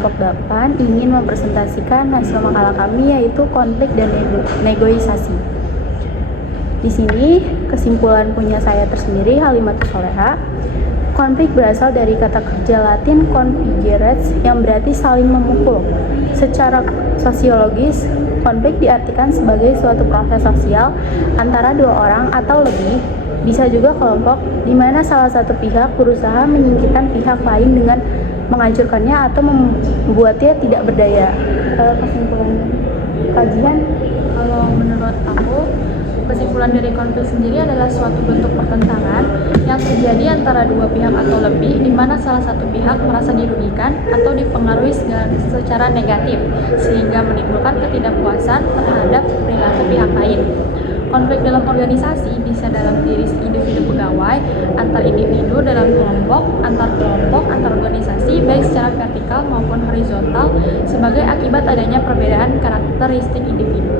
kelompok 8 ingin mempresentasikan hasil makalah kami, yaitu konflik dan negosiasi. Di sini kesimpulan punya saya tersendiri, Halimatus Soleha. Konflik berasal dari kata kerja Latin configeres yang berarti saling memukul. Secara sosiologis, konflik diartikan sebagai suatu proses sosial antara dua orang atau lebih, bisa juga kelompok, di mana salah satu pihak berusaha menyingkirkan pihak lain dengan menghancurkannya atau membuatnya tidak berdaya. Kesimpulan kajian, kalau menurut aku, kesimpulan dari konflik sendiri adalah suatu bentuk pertentangan yang terjadi antara dua pihak atau lebih, di mana salah satu pihak merasa dirugikan atau dipengaruhi secara negatif, sehingga menimbulkan ketidakpuasan terhadap perilaku pihak lain. Konflik dalam organisasi bisa dalam diri individu pegawai, antar individu dalam kelompok, antar organisasi, baik secara vertikal maupun horizontal, sebagai akibat adanya perbedaan karakteristik individu.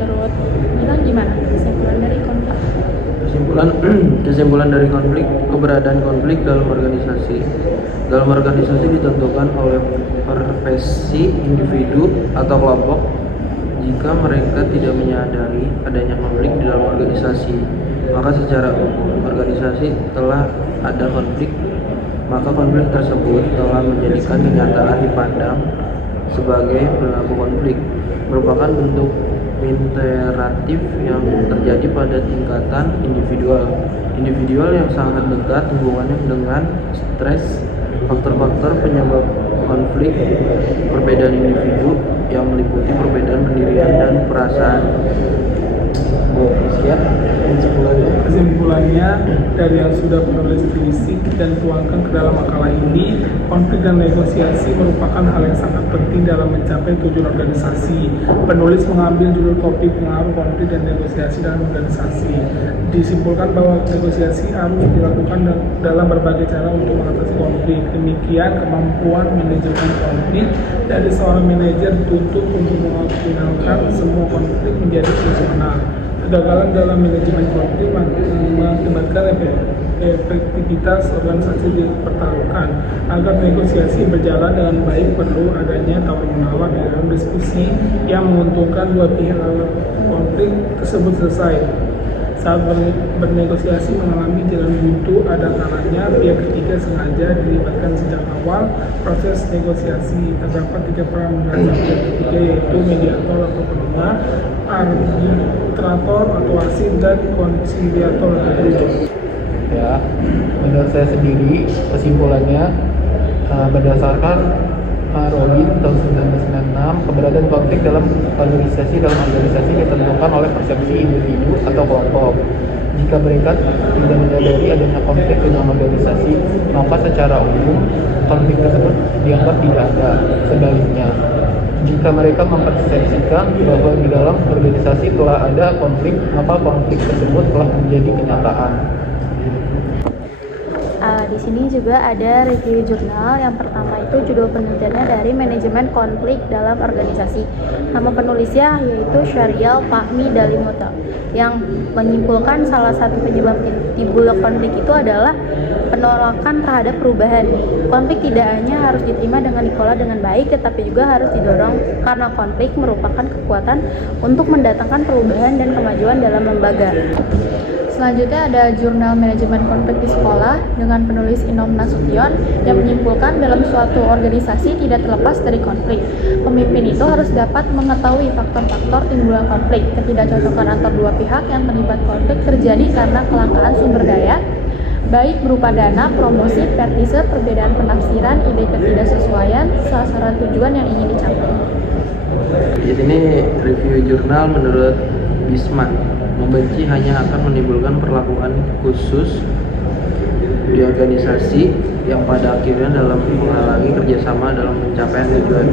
Menurut Milan gimana kesimpulan dari konflik? Kesimpulan dari konflik, keberadaan konflik dalam organisasi. Dalam organisasi ditentukan oleh profesi individu atau kelompok. Jika mereka tidak menyadari adanya konflik di dalam organisasi, maka secara umum organisasi telah ada konflik, maka konflik tersebut telah menjadikan kenyataan dipandang sebagai perilaku konflik, merupakan bentuk interatif yang terjadi pada tingkatan individual yang sangat dekat hubungannya dengan stres. Faktor-faktor penyebab konflik, perbedaan individu yang meliputi perbedaan pendirian dan perasaan. Kesimpulannya dari yang sudah penulis fisik dan tuangkan ke dalam makalah ini, konflik dan negosiasi merupakan hal yang sangat penting dalam mencapai tujuan organisasi. Penulis mengambil judul topik pengaruh konflik dan negosiasi dalam organisasi. Disimpulkan bahwa negosiasi harus dilakukan dalam berbagai cara untuk mengatasi konflik. Demikian kemampuan manajemen konflik dari seorang manajer dituntut untuk mengoptimalkan semua konflik menjadi fungsional. Kegagalan dalam manajemen konflik mengakibatkan efektivitas organisasi dipertaruhkan. Agar negosiasi berjalan dengan baik, perlu adanya tawar-menawar dalam diskusi yang menguntungkan dua pihak agar konflik tersebut selesai. Saat bernegosiasi mengalami jalan buntu, ada kalanya pihak ketiga sengaja dilibatkan sejak awal proses negosiasi. Terdapat tiga peran mendasar pihak ketiga, yaitu mediator atau penengah, arbitrator atau wasit, dan konsiliator atau perujuk. Ya, menurut saya sendiri kesimpulannya berdasarkan Rolin tahun 1996, keberadaan konflik dalam organisasi ditentukan oleh persepsi individu atau kelompok. Jika mereka tidak menyadari adanya konflik dalam organisasi, maka secara umum konflik tersebut dianggap tidak ada. Sebaliknya, jika mereka mempersepsikan bahwa di dalam organisasi telah ada konflik, maka konflik tersebut telah menjadi kenyataan. Di sini juga ada review jurnal. Yang pertama itu judul penelitiannya dari manajemen konflik dalam organisasi. Nama penulisnya yaitu Syarial Fahmi Dalimota, yang menyimpulkan salah satu penyebab timbulnya konflik itu adalah penolakan terhadap perubahan. Konflik tidak hanya harus diterima dengan dikelola dengan baik, tetapi juga harus didorong karena konflik merupakan kekuatan untuk mendatangkan perubahan dan kemajuan dalam lembaga. Selanjutnya ada jurnal manajemen konflik di sekolah dengan penulis Inom Nasution yang menyimpulkan dalam suatu organisasi tidak terlepas dari konflik. Pemimpin itu harus dapat mengetahui faktor-faktor timbulnya konflik. Ketidakcocokan antar dua pihak yang terlibat konflik terjadi karena kelangkaan sumber daya, baik berupa dana, promosi, vertise, perbedaan penafsiran, ide ketidaksesuaian, sasaran tujuan yang ingin dicapai. Di sini review jurnal menurut Bisman. Membenci hanya akan menimbulkan perlakuan khusus di organisasi yang pada akhirnya dalam menghalangi kerjasama dalam pencapaian tujuan.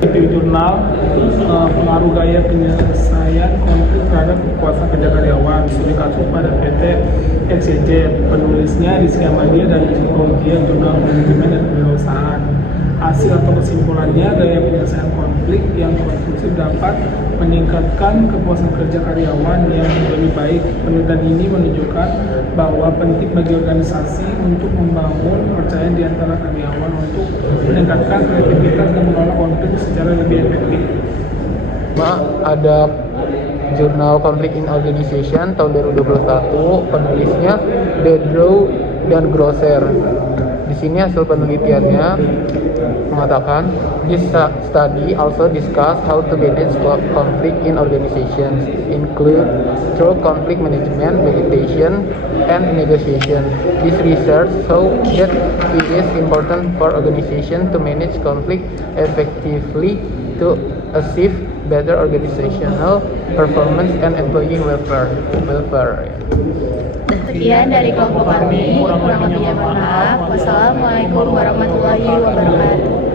Review jurnal pengaruh gaya penyelesaian konflik terhadap kekuasaan kerja karyawan, studi kasus pada PT XYZ. Penulisnya Rizky Amadia dari Psikologi Jurnal Manajemen dan Kewirausahaan. Hasil atau kesimpulannya, gaya penyelesaian konflik yang konstruktif dapat meningkatkan kepuasan kerja karyawan yang lebih baik. Penelitian ini menunjukkan bahwa penting bagi organisasi untuk membangun kepercayaan di antara karyawan untuk meningkatkan kreativitas dan mengelola konflik secara lebih efektif. Ada jurnal Conflict in Organization tahun 2021, penulisnya Dedrow dan Grosser. Di sini hasil penelitiannya mengatakan, this study also discuss how to manage conflict in organizations, include through conflict management, mediation, and negotiation. This research shows that it is important for organizations to manage conflict effectively to achieve better organizational performance and employee welfare. Sekian dari kelompok kami, kurang lebihnya mohon maaf. Wassalamualaikum warahmatullahi wabarakatuh.